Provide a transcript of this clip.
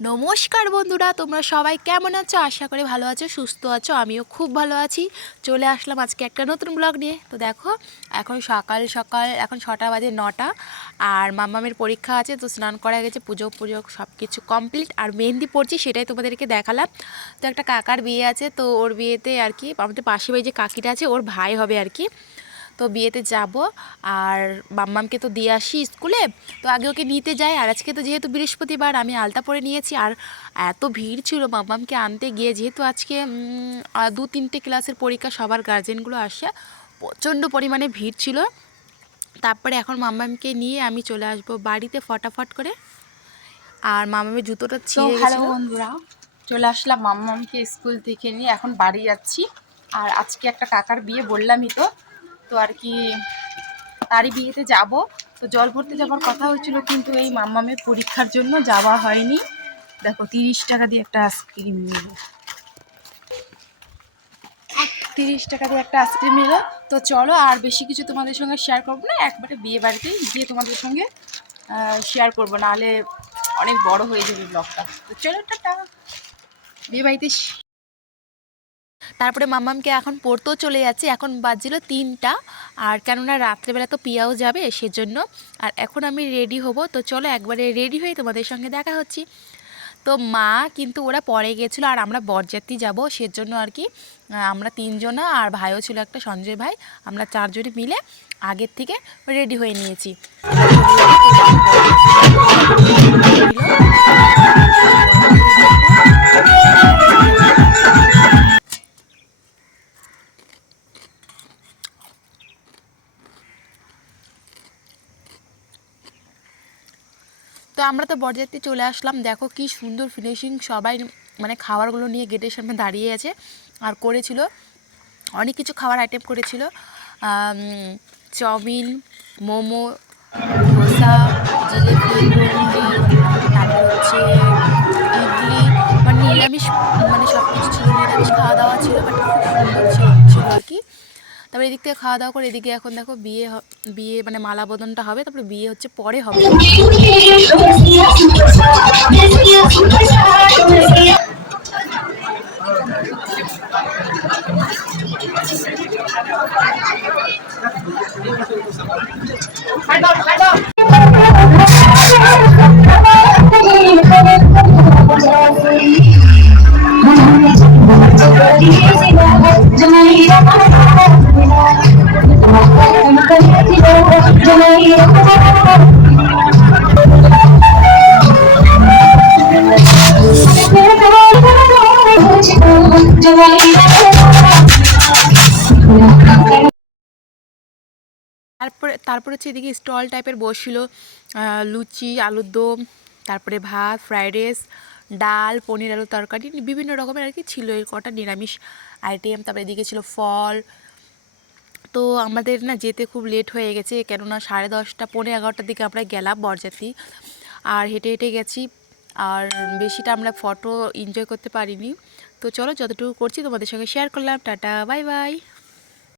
নমস্কার বন্ধুরা, তোমরা সবাই কেমন আছো? আশা করি ভালো আছো, সুস্থ আছো। আমিও খুব ভালো আছি। চলে আসলাম আজকে একটা নতুন ব্লগ নিয়ে। তো দেখো, এখন সকাল সকাল, এখন 6টা বাজে 9টা, আর মাম্মামের পরীক্ষা আছে, তো স্নান করা গেছে, পুজো সব কিছু কমপ্লিট, আর মেহেন্দি পড়ছি, সেটাই তোমাদেরকে দেখালাম। তো একটা কাকার বিয়ে আছে, তো ওর বিয়েতে আর কি আমাদের পাশে বাড়ি যে কাকিটা আছে, ওর ভাই হবে আর কি। তো বিয়েতে যাব, আর মাম্মামকে তো দিয়ে আসি স্কুলে, তো আগে ওকে নিতে যাই। আর আজকে তো যেহেতু বৃহস্পতিবার, আমি আলতা পরে নিয়েছি, আর এত ভিড় ছিল মাম্মামকে আনতে গিয়ে, যেহেতু আজকে 2-3টে ক্লাসের পরীক্ষা, সবার গার্জেনগুলো আসে, প্রচণ্ড পরিমাণে ভিড় ছিল। তারপরে এখন মাম্মামকে নিয়ে আমি চলে আসবো বাড়িতে ফটাফট করে। আর মাম্মামের জুতোটা তো ছিঁড়ে হ্যালো গেছিলো। বন্ধুরা, চলে আসলাম মাম্মামকে স্কুল থেকে নিয়ে, এখন বাড়ি যাচ্ছি। আর আজকে একটা কাকার বিয়ে বললামই তো, তো আর কি তারই বিয়েতে যাব। তো জল ভরতে যাওয়ার কথা হয়েছিল, কিন্তু এই মাম্মামের পরীক্ষার জন্য যাওয়া হয়নি। দেখো 30 টাকা দিয়ে একটা আইসক্রিম নিল, 30 টাকা দিয়ে একটা আইসক্রিম নিল। তো চলো, আর বেশি কিছু তোমাদের সঙ্গে শেয়ার করবো না, একবারে বিয়ে বাড়িতেই গিয়ে তোমাদের সঙ্গে শেয়ার করবো, নাহলে অনেক বড় হয়ে যাবে ব্লগটা। তো চলো, টাটা। বিয়ে বাড়িতে তারপরে মাম্মামকে এখন পড়তেও চলে যাচ্ছে, এখন বাজছিল 3টা। আর কেননা রাত্রেবেলা তো পিয়াও যাবে সেজন্য। আর এখন আমি রেডি হব, তো চলো একবারে রেডি হয়ে তোমাদের সঙ্গে দেখা হচ্ছি। তো মা কিন্তু ওরা পরে গেছিলো, আর আমরা বরযাত্রী যাব সেজন্য আর কি। আমরা 3জনা, আর ভাইও ছিল একটা, সঞ্জয় ভাই। আমরা 4জনে মিলে আগের থেকে রেডি হয়ে নিয়েছি। তো আমরা তো বরযাত্রী চলে আসলাম। দেখো কি সুন্দর ফিনিশিং, সবাই মানে খাবারগুলো নিয়ে গেটের সামনে দাঁড়িয়ে আছে। আর করেছিল অনেক কিছু খাবার আইটেম করেছিল, চাউমিন, মোমো, ধোসা, জিলেপি, বরফি, তারপর হচ্ছে ইডলি, মানে নিরামিষ, মানে সব কিছু ছিল, নিরামিষ খাওয়া দাওয়া ছিল, বাট খুব সুন্দর ছিল আর কি। তারপরে এদিক থেকে খাওয়া দাওয়া করে এদিকে এখন দেখো বিয়ে মানে মালা বদনটা হবে, তারপরে বিয়ে হচ্ছে পরে হবে। তারপরে হচ্ছে এদিকে স্টল টাইপের বসছিল, লুচি, আলুর দম, তারপরে ভাত, ফ্রাইড রাইস, ডাল, পনির আলু তরকারি, বিভিন্ন রকমের আর কি ছিল, এর কটা নিরামিষ আইটেম। তারপরে এদিকে ছিল ফল। তো আমাদের না যেতে খুব লেট হয়ে গেছে, কেননা 10:30 পৌনে 11টার দিকে আমরা গেলাম বরযাত্রী, আর হেঁটে হেঁটে গেছি, আর বেশিটা আমরা ফটো এনজয় করতে পারিনি। তো চলো, যতটুকু করছি তোমাদের সঙ্গে শেয়ার করলাম। Tata, bye bye.